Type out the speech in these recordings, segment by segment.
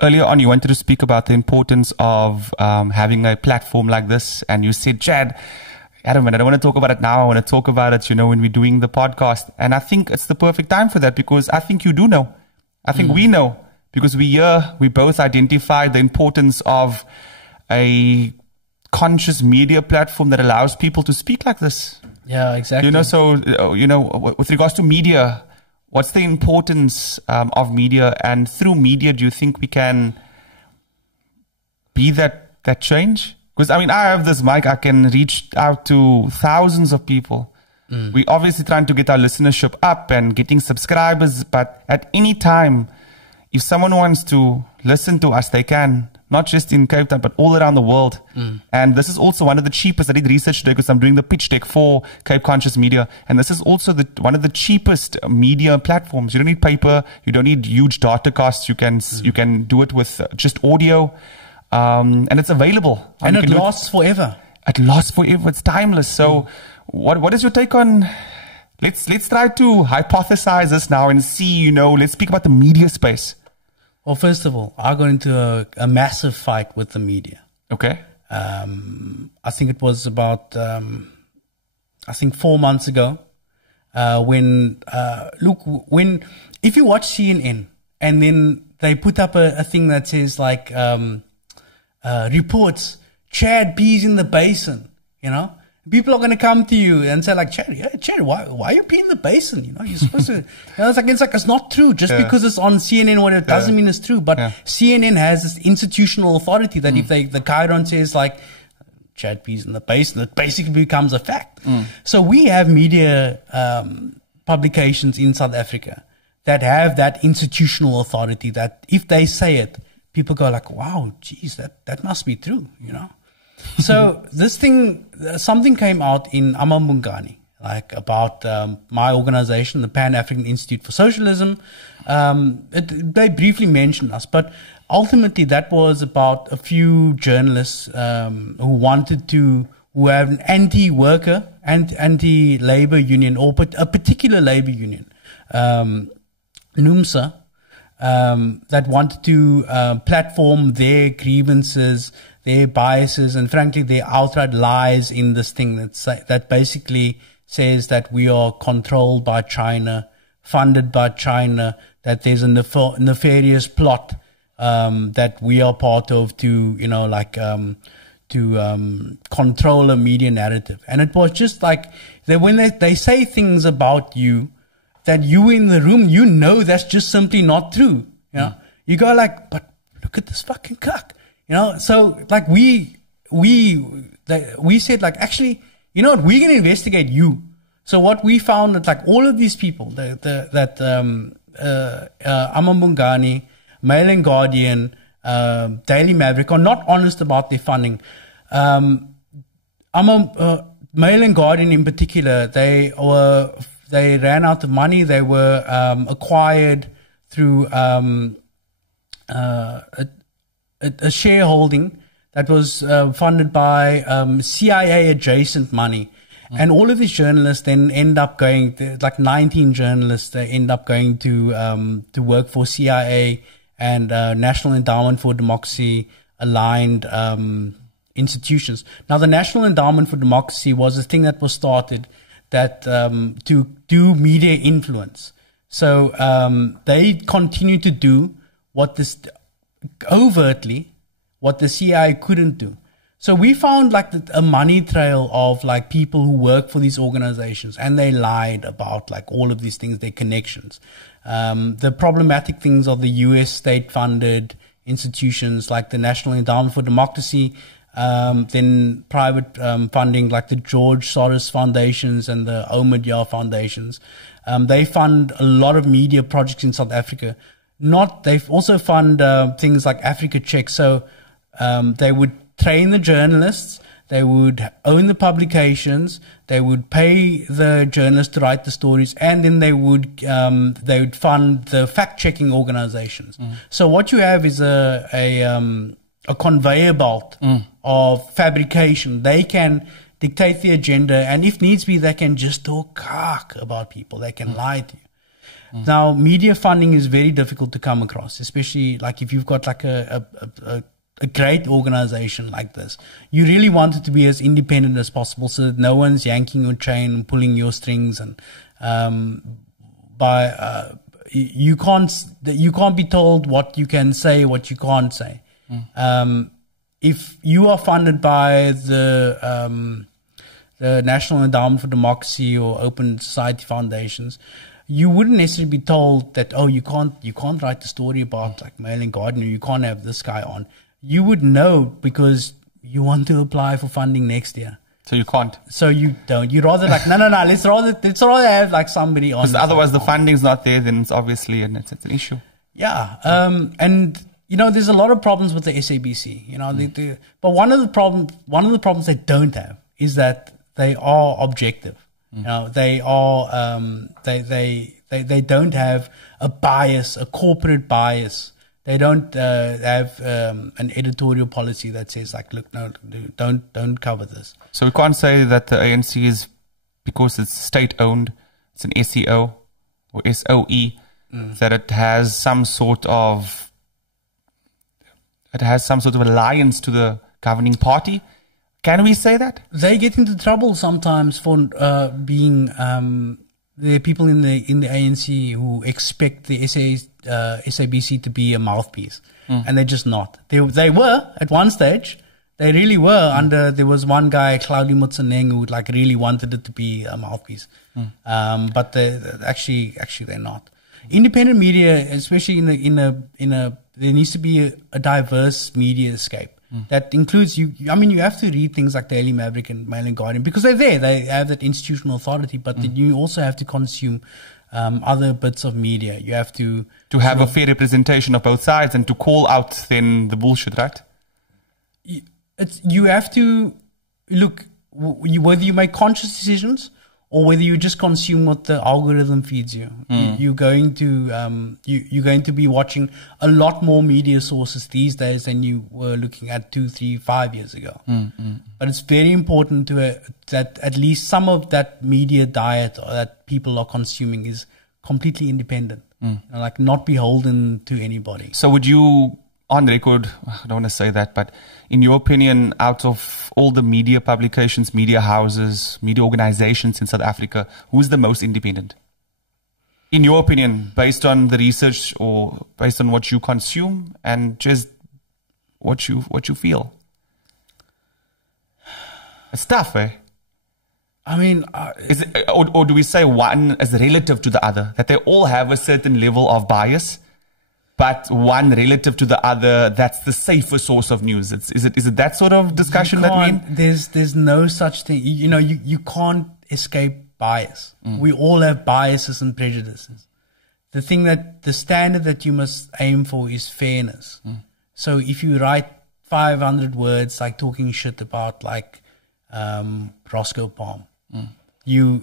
earlier on, you wanted to speak about the importance of having a platform like this. And you said, Chad, Adam, I don't want to talk about it now. I want to talk about it, when we're doing the podcast. And I think it's the perfect time for that, because I think you do know. I think we know, because we both identify the importance of a conscious media platform that allows people to speak like this. Yeah, exactly. With regards to media, what's the importance of media? And through media, do you think we can be that change? Because, I have this mic. I can reach out to thousands of people. We're obviously trying to get our listenership up and getting subscribers. But at any time, if someone wants to listen to us, they can. Not just in Cape Town, but all around the world. And this is also one of the cheapest. I did research today because I'm doing the pitch deck for Cape Conscious Media. And this is also one of the cheapest media platforms. You don't need paper. You don't need huge data costs. You can do it with just audio. And it's available. And it lasts forever. It lasts forever. It's timeless. So what is your take on... Let's try to hypothesize this now and see, let's speak about the media space. Well, first of all, I got into a massive fight with the media. Okay. I think it was about, 4 months ago, if you watch CNN and then they put up a thing that says like, reports, Chad pees in the basin, people are going to come to you and say like, Chad, why you pee in the basin? You're supposed to, it's not true. Just because it's on CNN or it doesn't mean it's true. But CNN has this institutional authority that if the Chiron says like, Chad pees in the basin, it basically becomes a fact. So we have media, publications in South Africa that have that institutional authority that if they say it, people go like, wow, geez, that must be true, So something came out in Amambungani, like about my organization, the Pan-African Institute for Socialism. They briefly mentioned us, but ultimately that was about a few journalists who have an anti-worker and anti-labor union, or a particular labor union, NUMSA, that wanted to platform their grievances, their biases, and frankly, their outright lies in this thing that basically says that we are controlled by China, funded by China, that there's a nefarious plot that we are part of to, control a media narrative. And it was just like, when they say things about you, that you in the room, that's just simply not true. You go like, but look at this fucking cuck. So like we said like, actually, you know what, we're going to investigate you. So what we found that like all of these people, Amambungani, Mail and Guardian, Daily Maverick are not honest about their funding. Mail and Guardian in particular, they ran out of money. They were acquired through a shareholding that was funded by CIA adjacent money. And all of these journalists then end up going, like 19 journalists, they end up going to work for CIA and National Endowment for Democracy aligned institutions. Now, the National Endowment for Democracy was a thing that was started that to do media influence. So they continue to do overtly what the CIA couldn't do. So we found like a money trail of like people who work for these organizations, and they lied about like all of these things, their connections. The problematic things of the US state-funded institutions like the National Endowment for Democracy, then private funding like the George Soros Foundations and the Omid Yar Foundations. They fund a lot of media projects in South Africa. They've also fund things like Africa Check. So they would train the journalists, they would own the publications, they would pay the journalists to write the stories, and then they would fund the fact-checking organizations. So what you have is a conveyor belt of fabrication. They can dictate the agenda, and if needs be, they can just talk cock about people. They can lie to you. Now, media funding is very difficult to come across, especially like if you've got like a great organization like this. You really want it to be as independent as possible so that no one's yanking your chain and pulling your strings. And you can't be told what you can say, what you can't say. If you are funded by the National Endowment for Democracy or Open Society Foundations, you wouldn't necessarily be told that, oh, you can't write the story about like Mail and Guardian, or you can't have this guy on. You would know because you want to apply for funding next year. So you can't. So you don't. You rather like, no. Let's rather have like somebody on. Because otherwise the funding's not there, then it's obviously it's an issue. Yeah. And you know, there's a lot of problems with the SABC. You know, but one of the problems they don't have is that they are objective. You know, they are they don't have a bias, a corporate bias. They don't have an editorial policy that says like, look, no, don't cover this. So we can't say that the ANC is, because it's state-owned, it's an SEO or SOE, that it has some sort of alliance to the governing party. Can we say that? They get into trouble sometimes for being there are people in the ANC who expect the SABC to be a mouthpiece, and they're just not. They were at one stage. They really were there was one guy, Claudio Motsaneng, who like really wanted it to be a mouthpiece, but they actually they're not. Independent media, especially there needs to be a diverse media scape. That includes you. I mean, you have to read things like Daily Maverick and Mail and Guardian because they're there. They have that institutional authority, but then you also have to consume other bits of media. You have to have a fair representation of both sides and to call out then the bullshit, right? You have to look whether you make conscious decisions or whether you just consume what the algorithm feeds you. You're going to be watching a lot more media sources these days than you were looking at 2, 3, 5 years ago. But it's very important that at least some of that media diet or that people are consuming is completely independent, like not beholden to anybody. So would you, on record, I don't want to say that, but in your opinion, out of all the media publications, media houses, media organizations in South Africa, who's the most independent? In your opinion, based on the research or based on what you consume and just what you feel? It's tough, eh? I mean, is it, or do we say one as relative to the other, that they all have a certain level of bias, but one relative to the other, that's the safer source of news? Is it that sort of discussion that we? There's no such thing. You know, you can't escape bias. We all have biases and prejudices. The standard that you must aim for is fairness. So if you write 500 words like talking shit about like Roscoe Palm, you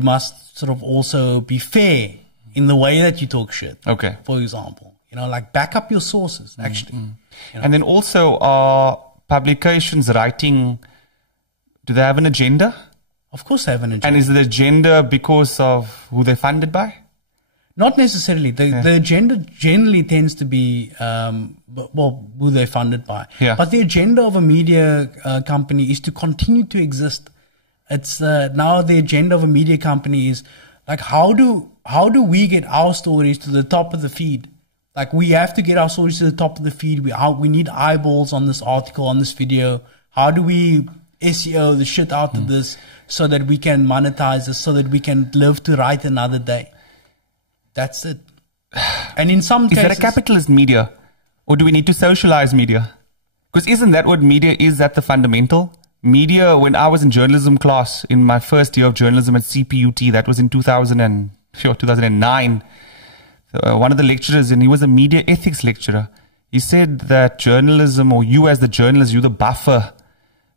must sort of also be fair in the way that you talk shit. Okay. For example, you know, like back up your sources, actually. You know? And then also, are publications writing, do they have an agenda? Of course they have an agenda. And is the agenda because of who they're funded by? Not necessarily. The agenda generally tends to be, who they're funded by. Yeah. But the agenda of a media company is to continue to exist. It's now the agenda of a media company is like, how do we get our stories to the top of the feed? Like, we have to get our stories to the top of the feed. We need eyeballs on this article, on this video. How do we SEO the shit out of this so that we can monetize this, so that we can live to write another day? That's it. And in some cases... Is that a capitalist media? Or do we need to socialize media? Because isn't that what media is at the fundamental? Media, when I was in journalism class, in my first year of journalism at CPUT, that was in 2009, one of the lecturers, and he was a media ethics lecturer, he said that journalism, or you as the journalist, you're the buffer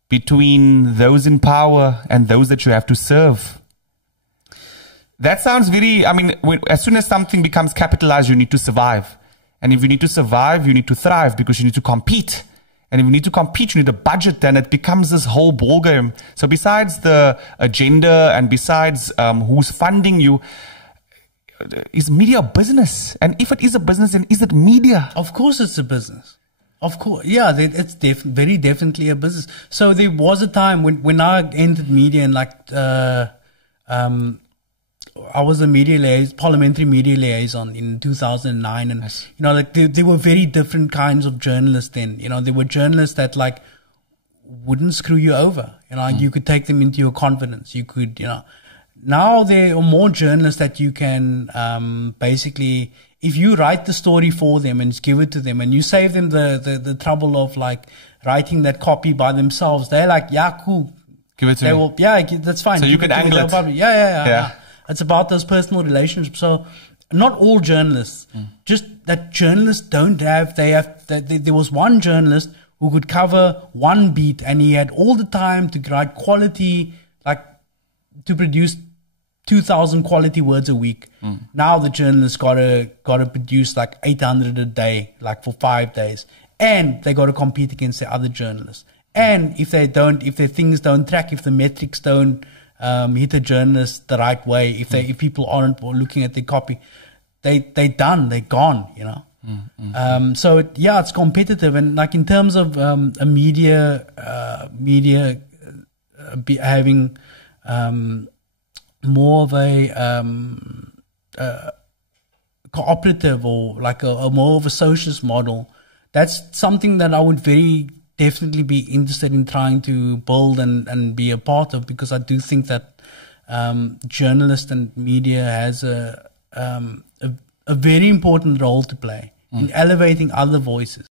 between those in power and those that you have to serve. That sounds very, I mean, as soon as something becomes capitalized, you need to survive. And if you need to survive, you need to thrive because you need to compete. And if you need to compete, you need a budget, and it becomes this whole ballgame. So besides the agenda and besides who's funding you, is media a business? And if it is a business, then is it media? Of course it's a business. Of course, yeah, it's very definitely a business. So there was a time when I entered media and I was a parliamentary media liaison in 2009, and Yes. there were very different kinds of journalists then. There were journalists that wouldn't screw you over. You could take them into your confidence. You could, Now there are more journalists that you can basically, if you write the story for them and give it to them, and you save them the trouble of writing that copy by themselves, they're like, yeah, cool. Give it to me. That's fine. So you can angle it. Yeah. It's about those personal relationships. So not all journalists, just that journalists don't have, there was one journalist who could cover one beat, and he had all the time to write quality, to produce 2,000 quality words a week. Now the journalists gotta produce 800 a day, for 5 days. And they gotta compete against the other journalists. And if their things don't track, if the metrics don't hit a journalist the right way, if people aren't looking at the copy, they're done, they're gone, So it's competitive, and in terms of a media having more of a cooperative or a more of a socialist model, that's something that I would very definitely be interested in trying to build and be a part of, because I do think that journalists and media has a very important role to play in elevating other voices.